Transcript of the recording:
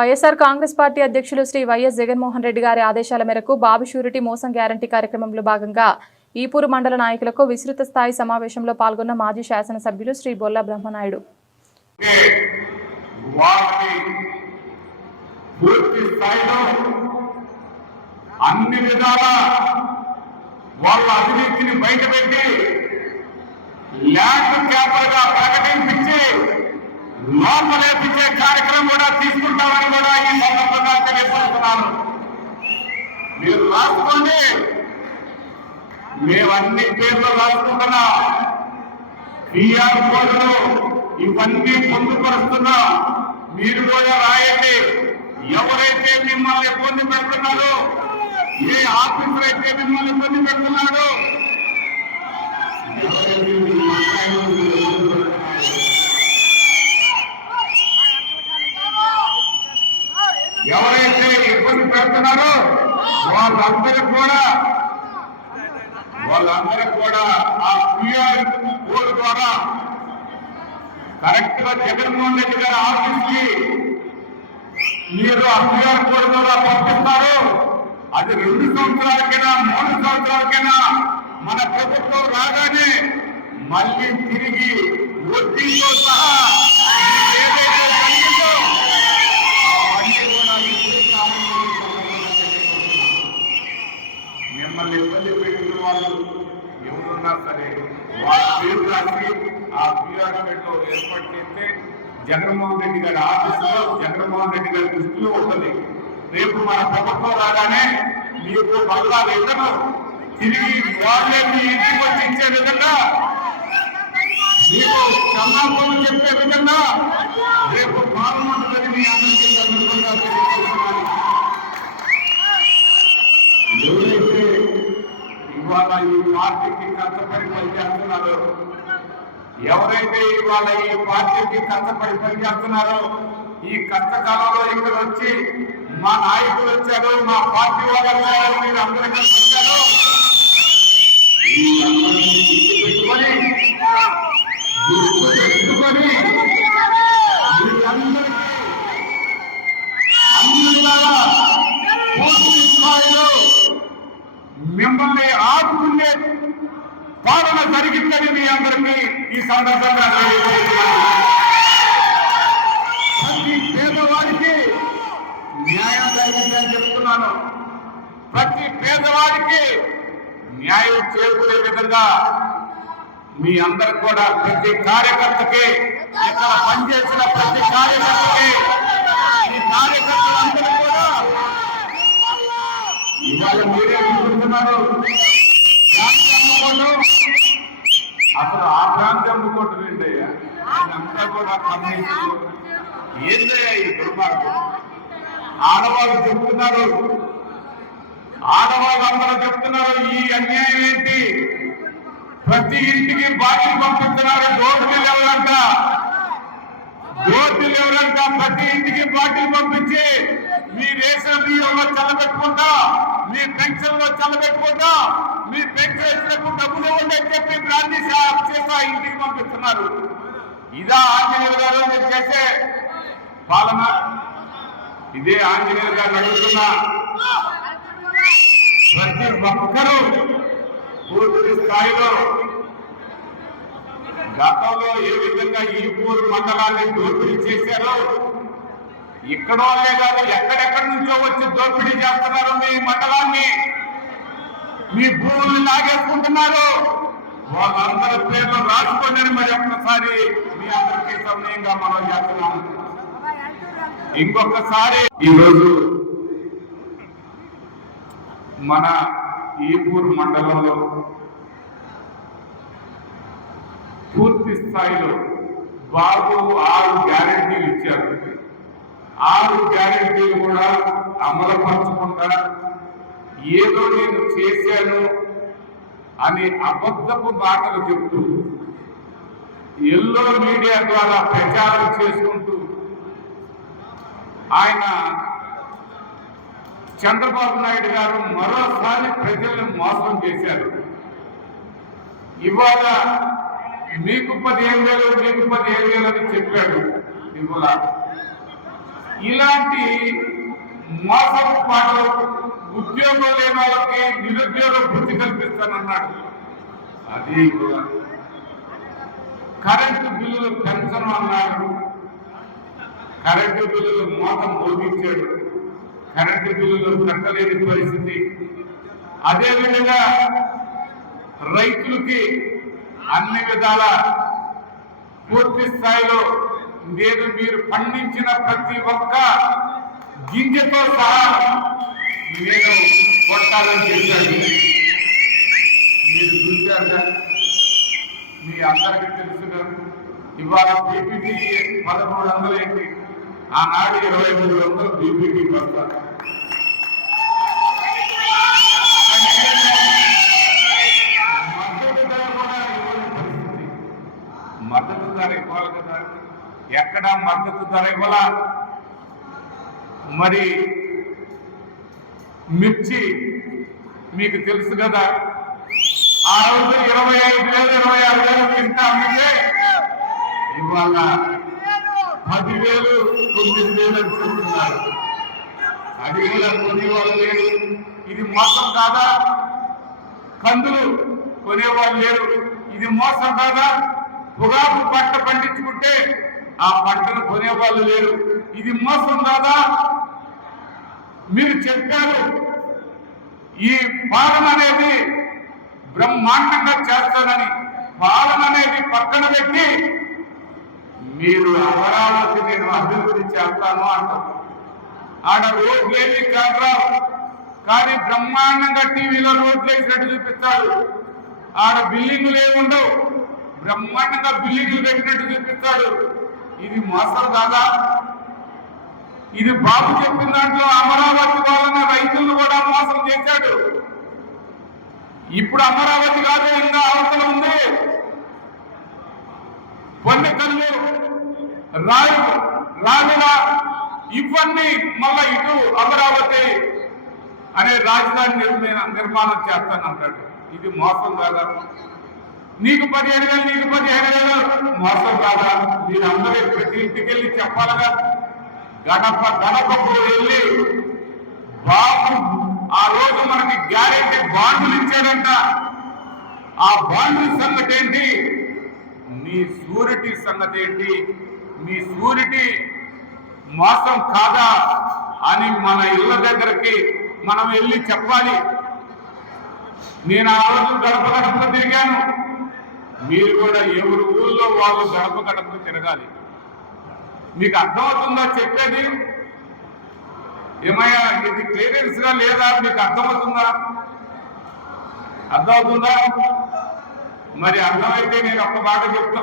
YSR Congress party అధ్యక్షులు Shri YS Jaganmohan Reddy గారి ఆదేశాల మేరకు బాబు షూరిటీ మోసం గ్యారంటీ కార్యక్రమంలో భాగంగా ఈపూరు మండల నాయకులకు విస్తృత స్థాయి సమావేశంలో పాల్గొన్న మాజీ శాసనసభ్యులు శ్రీ బొల్ల బ్రహ్మనాయుడు. అన్ని విధాల వాళ్ళ అవినీతిని బయటపెట్టి ల్యాండ్ క్యాపర్గా ప్రకటించి లోపలేపించే కార్యక్రమం కూడా తీసుకుంటామని కూడా ఈ సందర్భంగా తెలియజేస్తున్నాను మీరు రాసుకోండి మేమన్ని పేర్లు రాసుకుంటున్నా. టీఆర్ కోడ్లు ఇవన్నీ పొందుపరుస్తున్నా. మీరు కూడా రాయండి. ఎవరైతే మిమ్మల్ని ఇబ్బంది పెడుతున్నారో ఏ ఆఫీసర్ అయితే మిమ్మల్ని ఇబ్బంది పెడుతున్నాడో ఎవరైతే మీ మాట్లాడిన మీరు ఇబ్బంది పెడుతున్నారో, ఎవరైతే ఇబ్బంది పెడుతున్నారో వాళ్ళందరూ కూడా వాళ్ళందరూ కూడా ఆ పిఆర్ కోడ్ ద్వారా కరెక్ట్గా జగన్మోహన్ రెడ్డి గారి ఆఫీస్కి మీరు ఆ పిఆర్ కోడ్ ద్వారా పంపిస్తారు. అది రెండు సంవత్సరాలకైనా మూడు సంవత్సరాలకైనా మన ప్రభుత్వం రాగానే మళ్ళీ తిరిగి వడ్డీతో సహా ఏదైతే జరిగిందో అవన్నీ కూడా ఇప్పుడు మిమ్మల్ని ఇబ్బంది పెట్టిన వాళ్ళు ఎవరున్నా సరే వాళ్ళ పేరు రాసి ఆ పిఆర్మెంట్లో ఏర్పాటు చేస్తే జగన్మోహన్ రెడ్డి గారి ఆఫీసులో జగన్మోహన్ రెడ్డి గారి దృష్టిలో ఉంటుంది. రేపు మన ప్రభుత్వం రాగానే మీకు మళ్ళా రిటర్న్ తిరిగి వాళ్ళే మీ ఇంటికి వచ్చి ఇచ్చే విధంగా మీకు క్షమాపణలు చెప్పే విధంగా రేపు పాల్గొంటుందని మీ అందరికీ సందర్భంగా తెలియజేస్తున్నాను ఎవరైతే ఇవాళ ఈ పార్టీకి కష్టపడి పనిచేస్తున్నారు ఎవరైతే ఇవాళ ఈ పార్టీకి కష్టపడి పనిచేస్తున్నారో ఈ కష్టకాలంలో ఇక్కడ వచ్చి మా నాయకులు వచ్చారు మా పార్టీ వాళ్ళు మీరు అందరూ కలిసి వచ్చారు. పెట్టుకొని పెట్టుకొని పాలన జరిగిందని మీ అందరికీ ఈ సందర్భంగా ప్రతి పేదవాడికి న్యాయం జరిగిందని చెప్తున్నాను. ప్రతి పేదవాడికి న్యాయం చేకూరే విధంగా మీ అందరు కూడా ప్రతి కార్యకర్తకి ఇక్కడ పనిచేసిన ప్రతి కార్యకర్తకి ఈ కార్యకర్తలందరూ కూడా ఇవాళ మీరే అనుకుంటున్నారు అసలు ఆ ప్రాంతం అమ్ముకోవటం ఏంటయ్యా ఇదంతా కూడా కమ్యూనిస్టులు ఏందయ్యా ఈ దుర్మార్గం? ఆడవాళ్ళు చెప్తున్నారు. ఆడవాళ్ళు అందరూ చెప్తున్నారు ఈ అన్యాయం ఏంటి? ప్రతి ఇంటికి బాటిల్ పంపిస్తున్నారు డోర్లు ఎవరంట డోర్లు ఎవరంట ప్రతి ఇంటికి బాటిల్ పంపించి మీ రేషన్ బియ్యంలో చల్లబెట్టుకుంటా మీ పెన్షన్లో చల్లబెట్టుకుంటా మీ పెన్షన్ డబ్బులు ఇవ్వండి అని చెప్పి బ్రాంతి చేసా ఇంటికి పంపిస్తున్నారు. ఇదా ఆంజనేయులు గారు మీరు చేసే పాలన ఇదే ఆంజనేయులు గారు అడుగుతున్నా ప్రతి ఒక్కరూ పూర్తి స్థాయిలో గతంలో ఏ విధంగా ఈ పూర్ మండలాన్ని దోపిడీ చేశారో ఇక్కడో లేదా ఎక్కడెక్కడి నుంచో వచ్చి దోపిడీ చేస్తున్నారు మీ మండలాన్ని మీ భూముల్ని లాగేసుకుంటున్నారు. వాళ్ళందరి పేర్లు రాసుకోండి మరి ఒక్కసారి మీ అందరికీ సమయంగా మనం చేస్తున్నాం. ఇంకొకసారి ఈరోజు మన ఈపూర్ మండలంలో పూర్తి స్థాయిలో బాబు ఆరు గ్యారంటీలు ఇచ్చారు. ఆరు గ్యారంటీలు కూడా అమలుపరచకుండా ఏదో నేను చేశాను అని అబద్ధపు మాటలు చెప్తూ ఎల్లో మీడియా ద్వారా ప్రచారం చేసుకుంటూ ఆయన చంద్రబాబు నాయుడు గారు మరోసారి ప్రజల్ని మోసం చేశారు. ఇవాళ మీకు పదిహేను వేలు మీకు పదిహేను వేలు అని చెప్పాడు ఇవాళ. ఇలాంటి మోసపు పాటలు ఉద్యోగం లేని వాళ్ళకి నిరుద్యోగ వృత్తి కల్పిస్తానన్నాడు. అది కూడా. కరెంటు బిల్లులు పెంచను అన్నాడు. కరెంటు బిల్లులు మోత మోగించాడు. కరెంటు బిల్లులు కట్టలేని పరిస్థితి. అదేవిధంగా రైతులకి అన్ని విధాల పూర్తి స్థాయిలో నేను మీరు పండించిన ప్రతి ఒక్క గింజతో సహా నేను కొట్టాలని చెప్పాడు మీరు చూశారుగా? మీ అందరికీ తెలుసుగా? ఇవాళ బీపీటీ పదమూడు వందలు ఏంటి? ఆనాడు ఇరవై మూడు వందలు బీపీటీ పడతారు మద్దతు ధర ఇవ్వాలి కదా. ఎక్కడ మద్దతు ధర ఇవ్వాల? మరి మిర్చి మీకు తెలుసు కదా. ఆ రోజు ఇరవై ఐదు వేలు ఇరవై ఆరు వేలు తింటా అమ్మితే ఇవాళ పదివేలు తొమ్మిది వేలు అని చెప్తున్నారు అది కూడా కొనేవాళ్ళు లేరు. ఇది మోసం కాదా? కందులు కొనేవాళ్ళు లేరు. ఇది మోసం కాదా? పొగాకు పంట పండించుకుంటే ఆ పంటను కొనేవాళ్ళు లేరు. ఇది మోసం కాదా? మీరు చెప్పారు. ఈ పాలన అనేది బ్రహ్మాండంగా చేస్తానని. పాలన అనేది పక్కన పెట్టి మీరు అమరావతి నేను అభివృద్ధి చేస్తాను అంటాం ఆడ రోడ్లేవి కాదురావు కానీ బ్రహ్మాండంగా టీవీలో రోడ్లు వేసినట్టు చూపిస్తాడు ఆడ బిల్డింగులు ఏముండవు బ్రహ్మాండంగా బిల్డింగులు పెట్టినట్టు చూపిస్తాడు ఇది మోసం కాదా? ఇది బాబు చెప్పిన దాంట్లో అమరావతి వలన రైతులను కూడా మోసం చేశాడు. ఇప్పుడు అమరావతి కాదు ఇంకా అవసరం ఉంది. పొన్నికల్లు రాయు రావిల ఇవన్నీ మళ్ళా ఇటు అమరావతి అనే రాజధాని నిర్మాణ నిర్మాణం చేస్తానంటాడు. ఇది మోసం కాదా? నీకు పదిహేను వేలు నీకు పదిహేను వేలు మోసం కాదా? మీరందరూ ప్రతి ఇంటికి వెళ్ళి చెప్పాలగా. గడప గడపకు వెళ్ళి బాబు ఆ రోజు మనకి గ్యారెంటీ బాండ్లు ఇచ్చారంట ఆ బాండ్ల సంగతి ఏంటి? మీ సూరిటీ సంగతి ఏంటి? మీ సూరిటీ మోసం కాదా అని మన ఇళ్ళ దగ్గరకి మనం వెళ్ళి చెప్పాలి. నేను ఆ రోజు గడప గడప తిరిగాను. మీరు కూడా ఎవరి ఊళ్ళో వాళ్ళు గడప గడప తిరగాలి. మీకు అర్థమవుతుందా చెప్పేది? ఏమయ్యా ఇది క్లియరెన్స్గా లేదా? మీకు అర్థమవుతుందా? అర్థమవుతుందా? మరి అర్థమైతే నేను ఒక్క మాట చెప్తా.